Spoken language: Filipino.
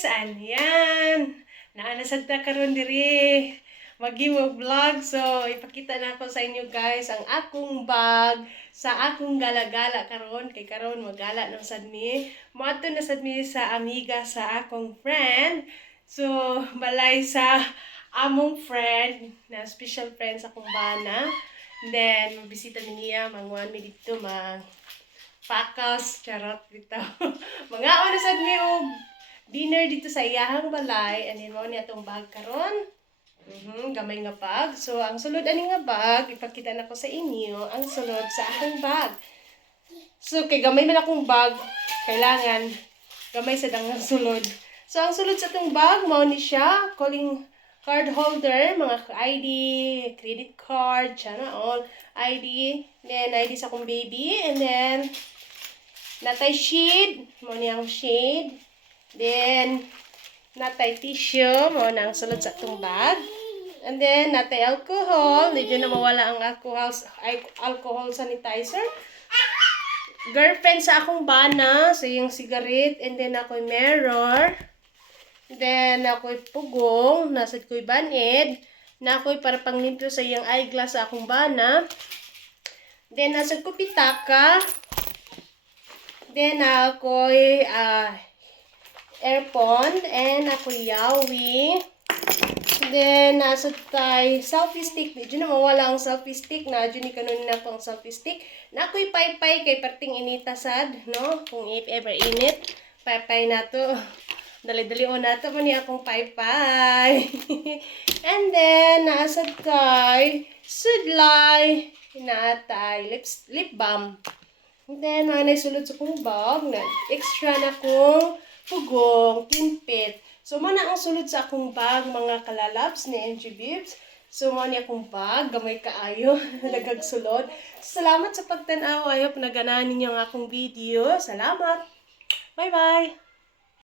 guys, ayan. Naanasad ta karon diri. Mag-giveaway vlog. So, ipakita na ko sa inyo guys ang akong bag sa akong gala-gala karon. Kay karon magala ng sadmi. Moadto na sadmi sa amiga sa akong friend. So, balay sa among friend na special friend sa akong bana. Then, mabisita niya, manguan mi dito, pakas, charot dito. Mga oras mi og dinner dito sa iyahang balay. Anin mo niya itong bag karon. Gamay nga bag. So, ang sulod ani nga bag, ipakita na ko sa inyo ang sulod sa akong bag. So, kay gamay man akong bag, kailangan gamay sa dangang sulod. So, ang sulod sa itong bag, mao ni siya, calling card holder, mga ID, credit card, sana all, ID, then ID sa akong baby, and then, natay shade, mo niyang shade, then, natay tissue, mo nang sulod sa itong bag, and then, natay alcohol, hindi na mawala ang alcohol sanitizer, girlfriend sa akong bana, so yung cigarette, and then ako'y mirror, then ako'y pugong, nasad ko'y banid, na ako'y para panglimpyo sa iyang eyeglass sa akong bana, then nasad ko pitaka, then ako'y earphone, and ako'y yawi, then nasad tay selfie stick, medyo na mawala ang selfie stick, na dyan ni kanon na pang selfie stick, na ako'y paypay kay parting inita sad, no, kung if ever init, paypay na to. Dali-dali o nato man ni akong paypay. And then, naasad kay sudlay. Natay lip balm. And then, manay sulod sa kong bag. Extra na kong pugong, timpit. So, mana ang sulod sa akong bag, mga kalalabs ni NG Bibs. So, mga niya akong bag, gamay kaayo, nagagsulod. Salamat sa pagtanaw. Ayop na ganahan ninyo ang akong video. Salamat. Bye-bye.